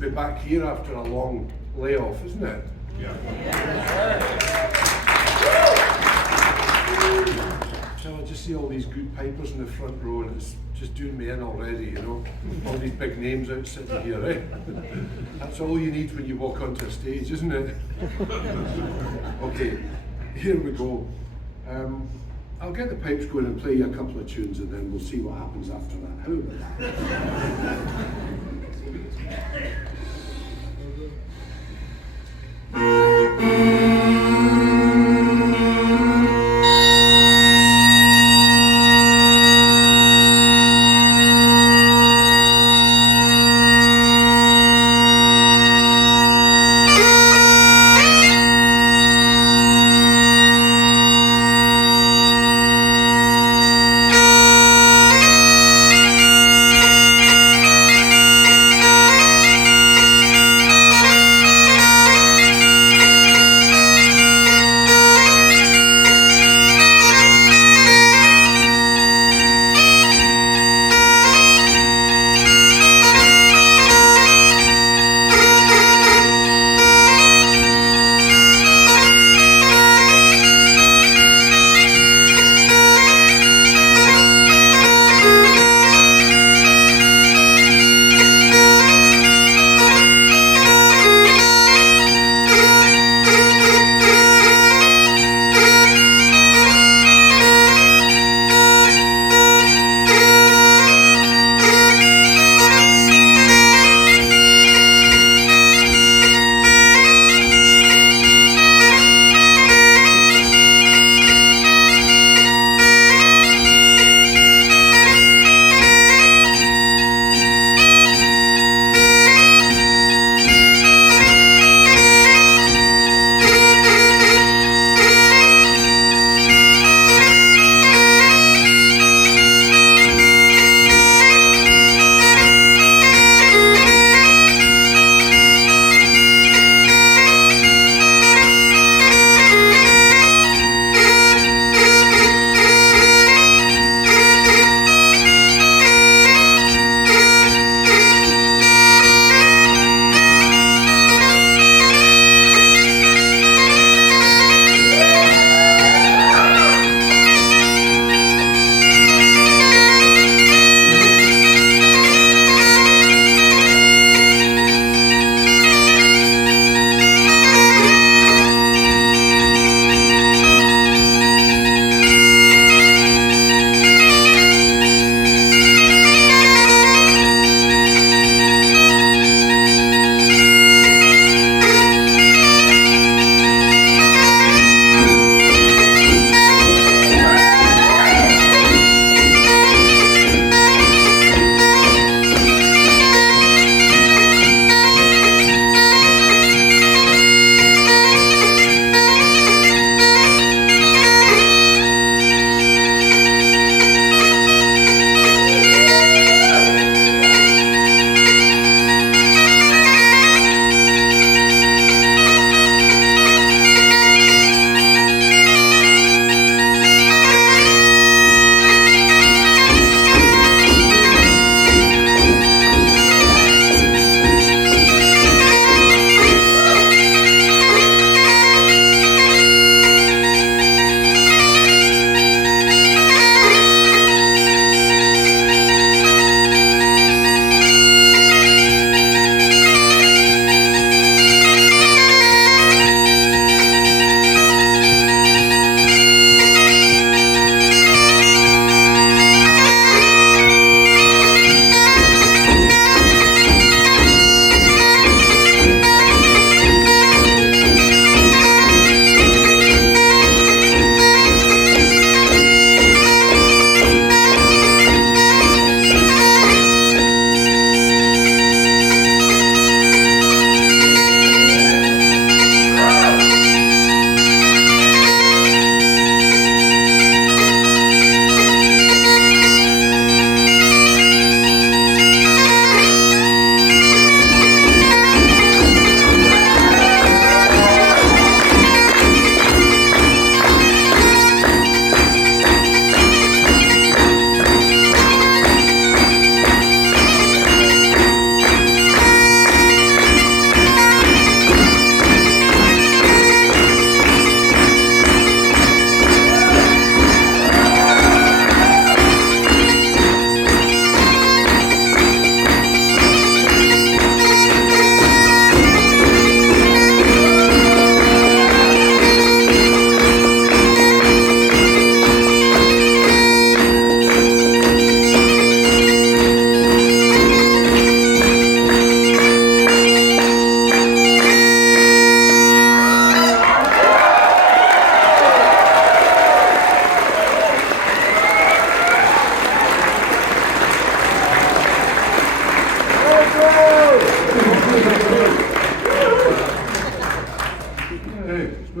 to be back here after a long layoff, isn't it? Yeah. So I just see all these good pipers in the front row, and it's just doing me in already, you know. All these big names out sitting here, eh? That's all you need when you walk onto a stage, isn't it? Okay, here we go. I'll get the pipes going and play you a couple of tunes, and then we'll see what happens after that. How about that?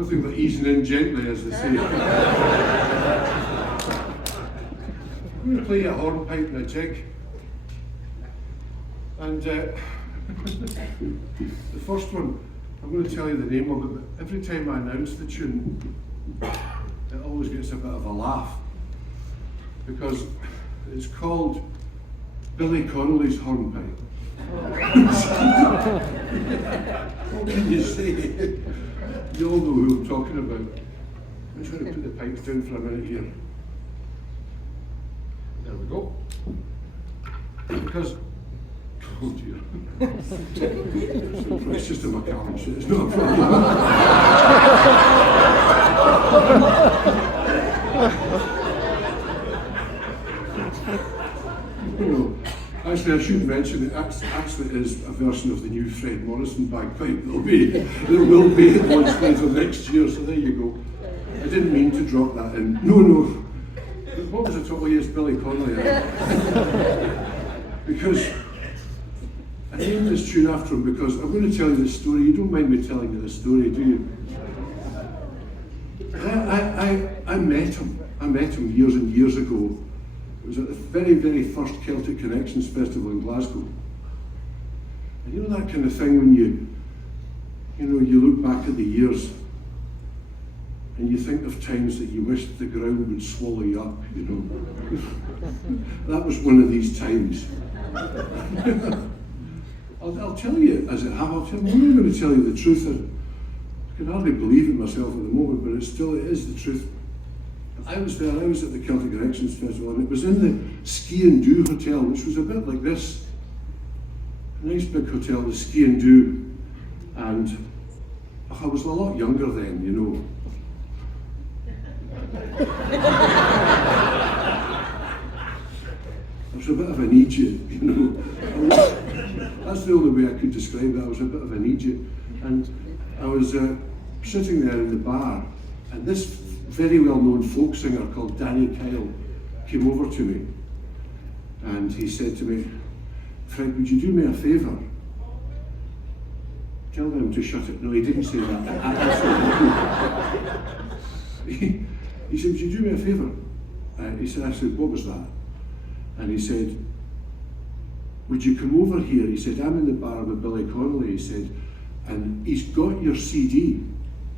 Nothing but easing in gently, as they say. I'm going to play a hornpipe and a jig. And the first one, I'm going to tell you the name of it, but every time I announce the tune, it always gets a bit of a laugh. Because it's called Billy Connolly's Hornpipe. What can you say? You all know who I'm talking about. I'm trying to put the pipes down for a minute here. There we go. Because, oh dear. It's just a McCallum shit, it's not a problem. Actually, I should mention it actually is a version of the new Fred Morrison bagpipe. There will be at launch later next year, so there you go. I didn't mean to drop that in. No. But what was I talking about? Yes, Billy Connolly. Because I named this tune after him because I'm going to tell you this story. You don't mind me telling you this story, do you? I met him. I met him years and years ago. It was at the very, very first Celtic Connections Festival in Glasgow. And you know that kind of thing when you look back at the years and you think of times that you wished the ground would swallow you up, you know. That was one of these times. I'll tell you as it happens. I'm only going to tell you the truth. I can hardly believe it myself at the moment, but it is the truth. I was there, I was at the Celtic Connections Festival, and it was in the Ski and Do Hotel, which was a bit like this. A nice big hotel, the Ski and Do. And I was a lot younger then, you know. I was a bit of an idiot, you know. That's the only way I could describe it. I was a bit of an idiot. And I was sitting there in the bar, and this very well-known folk singer called Danny Kyle came over to me, and he said to me, "Fred, would you do me a favour? Tell them to shut it." No, he didn't say that. He said, "Would you do me a favour?" I said, "What was that?" And he said, "Would you come over here?" He said, "I'm in the bar with Billy Connolly," he said, "and he's got your CD,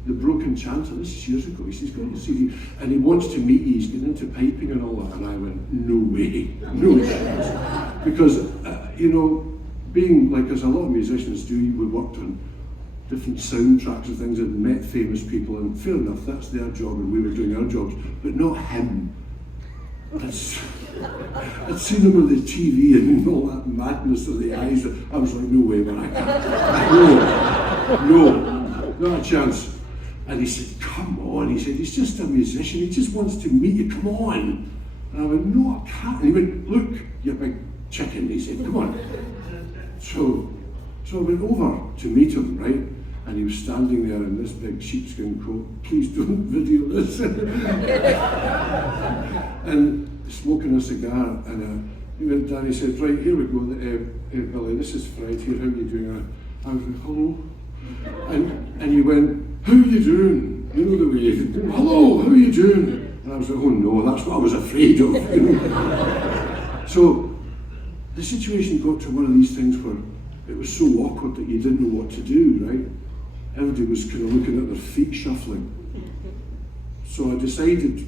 The Broken Chanter." This is years ago. He says, "He's got your CD, and he wants to meet you. He's getting into piping and all that." And I went, "No way, no chance." Because, being like as a lot of musicians do, we worked on different soundtracks and things and met famous people, and fair enough, that's their job and we were doing our jobs, but not him. I'd seen him on the TV and all that madness of the eyes. I was like, "No way, man, I can't. No, not a chance." And he said, "Come on," he said, "he's just a musician, he just wants to meet you, come on." And I went, "No, I can't." And he went, "Look, you big chicken," he said, "come on." So I went over to meet him, right? And he was standing there in this big sheepskin coat. "Please don't video this." And smoking a cigar. And he went down, he said, "Right, here we go, Billy, this is Fred here, how are you doing?" I was like, "Hello." And he went, "How are you doing?" You know the way, "Hello, how are you doing?" And I was like, "Oh no, that's what I was afraid of." You know? So the situation got to one of these things where it was so awkward that you didn't know what to do, right? Everybody was kind of looking at their feet shuffling. So I decided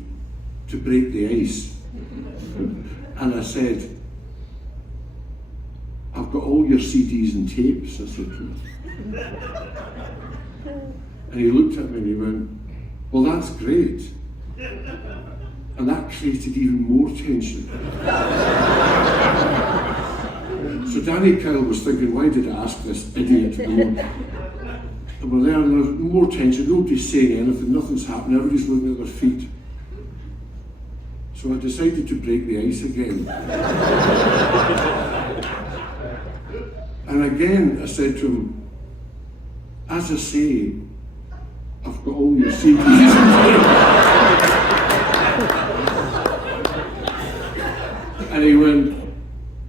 to break the ice. And I said, "I've got all your CDs and tapes," I said to him. And he looked at me and he went, "Well, that's great." And that created even more tension. So Danny Kyle was thinking, "Why did I ask this idiot to go?" And we're there and there's more tension, nobody's saying anything, nothing's happening, everybody's looking at their feet. So I decided to break the ice again. And again I said to him, "As I say, I've got all your CDs." And he went,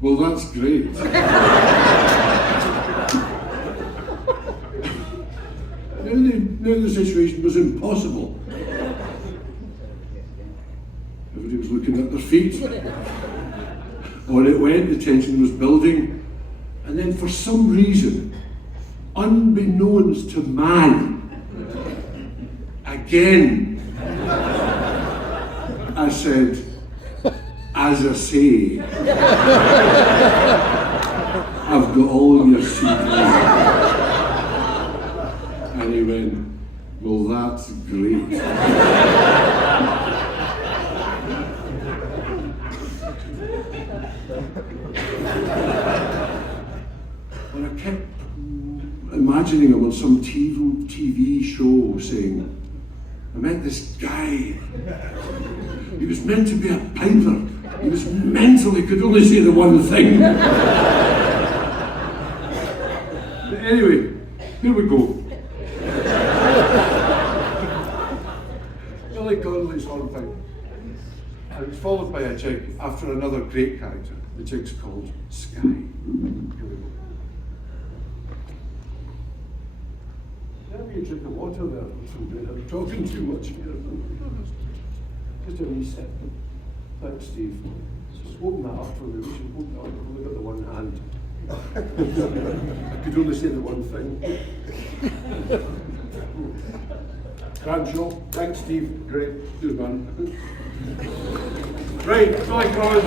"Well, that's great." Now the situation was impossible. Everybody was looking at their feet. On it went, the tension was building, and then for some reason, unbeknownst to man, again, I said, as I say, I've got all your CDs. And he went, well, that's great. But I kept imagining him on some TV show saying, I met this guy. He was meant to be a piper. He was mental, he could only say the one thing. But anyway, here we go. Billy Connolly's hornpipe. And it's followed by a jig after another great character. The jig's called Sky. Here we go. Have you drink of water there? I'm talking too much here. Just a wee sip. Thanks, Steve. Just open that up for me. We should open it up. Look at the one hand. I could only say the one thing. Grand show. Thanks, Steve. Great. Good man. Right, bye, guys.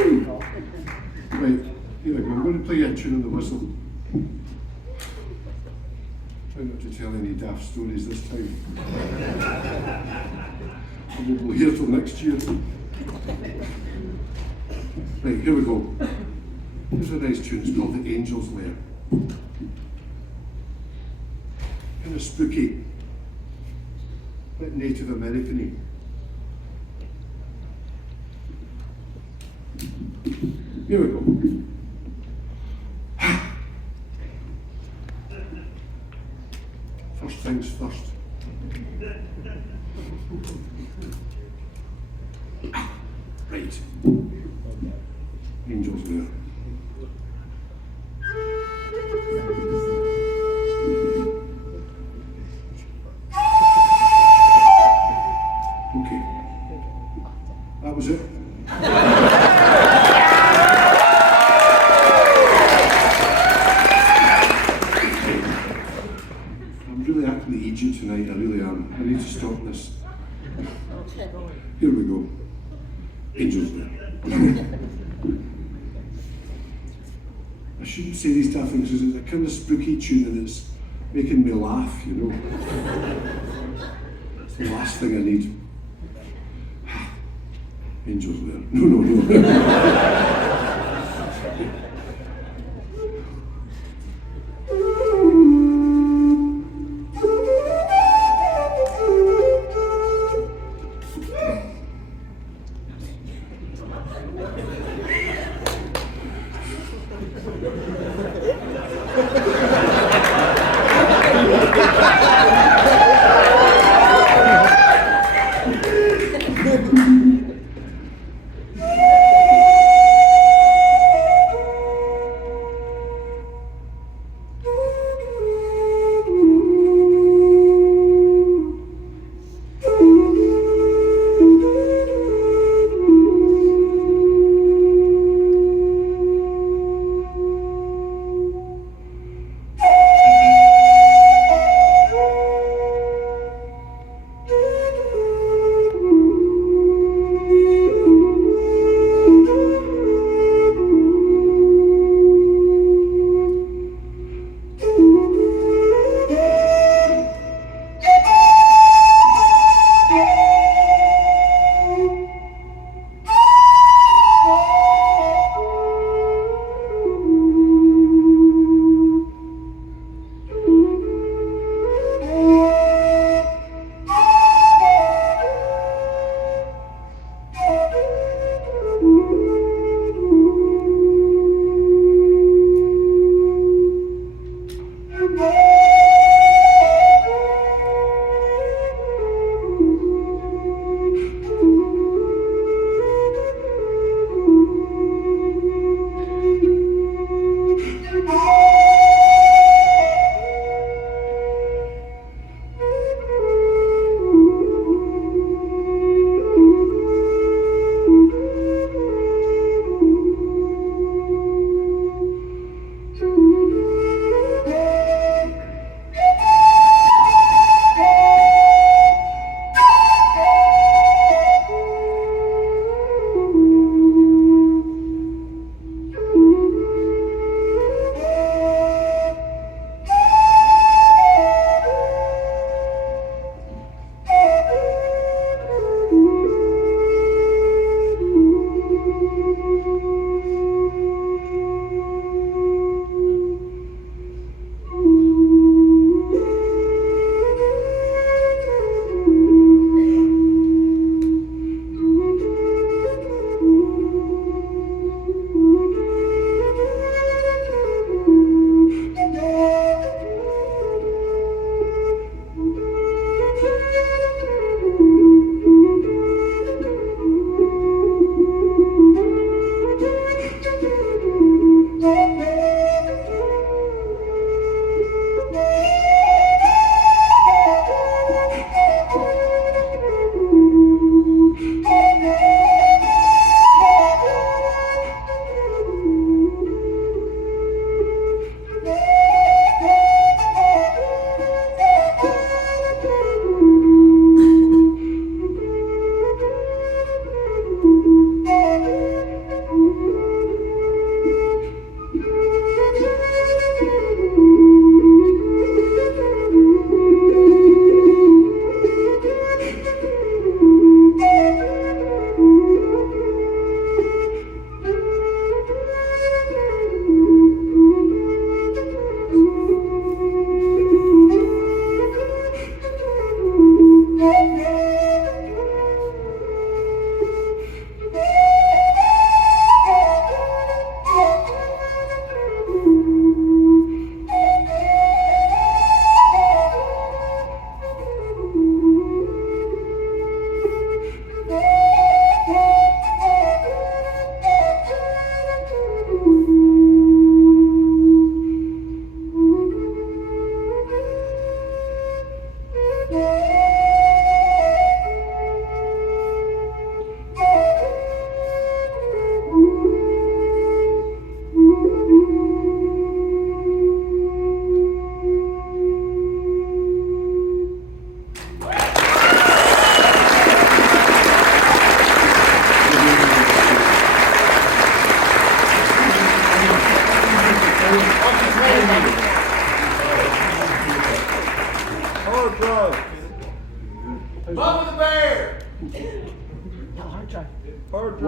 Right, here I go. I'm going to play you a tune on the whistle. Try not to tell any daft stories this time. We'll hear till next year. Right, here we go. Here's a nice tune. It's called The Angel's Lair. Kind of spooky. A bit Native American-y. Here we go. First things first. Right. Angels there. Okay. That was it. I'm really acting the agent tonight, I really am. I need to stop this. Here we go. Angels there. I shouldn't say these daft things because it's a kind of spooky tune and it's making me laugh, you know. It's the last thing I need. Angels there. No.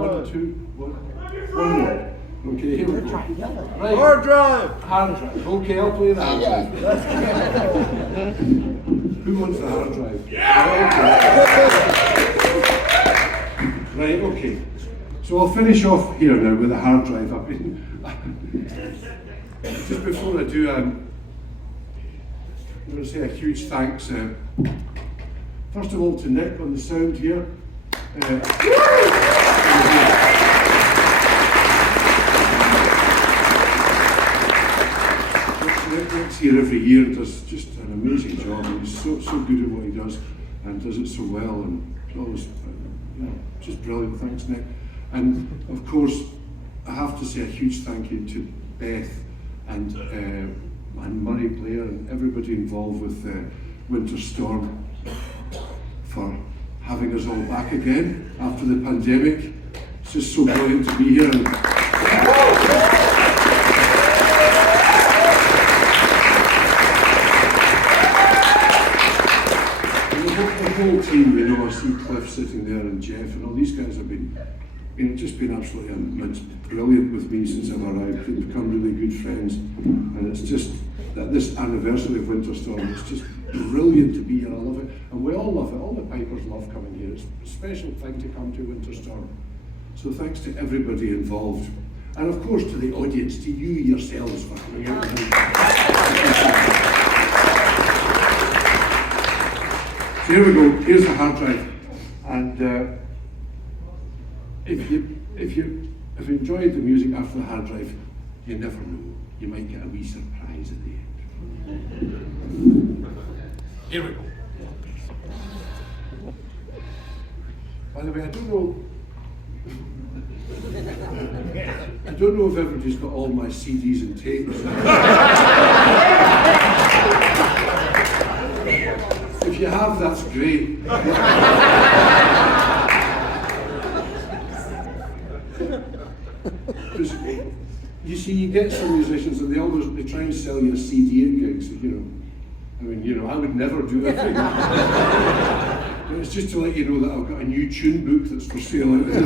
1, 2, 1 more. Okay, here we go. Right. Hard drive! Hard drive. Okay, I'll play the hard drive. Who wants the hard drive? Right, okay. So I'll finish off here now with the hard drive. Just before I do, I'm going to say a huge thanks. First of all to Nick on the sound here. Nick's here every year and does just an amazing job. He's so good at what he does and does it so well, and always, just brilliant. Thanks, Nick. And of course, I have to say a huge thank you to Beth and Murray Blair and everybody involved with WinterStorm for having us all back again after the pandemic. It's just so brilliant to be here. And the whole team, I see Cliff sitting there and Jeff and all these guys have been just been absolutely brilliant with me since I've arrived. They've become really good friends, and it's just that this anniversary of WinterStorm, it's just brilliant to be here. I love it, and we all love it. All the Pipers love coming here. It's a special thing to come to WinterStorm. So thanks to everybody involved, and of course to the audience, to you yourselves for coming out. So here we go. Here's the hard drive, and if you enjoyed the music after the hard drive, you never know. You might get a wee surprise at the end. Here we go. By the way, I don't know if everybody's got all my CDs and tapes. If you have, that's great. Because you see, you get some musicians and they try and sell you a CD at gigs. I would never do that thing. But it's just to let you know that I've got a new tune book that's for sale out there.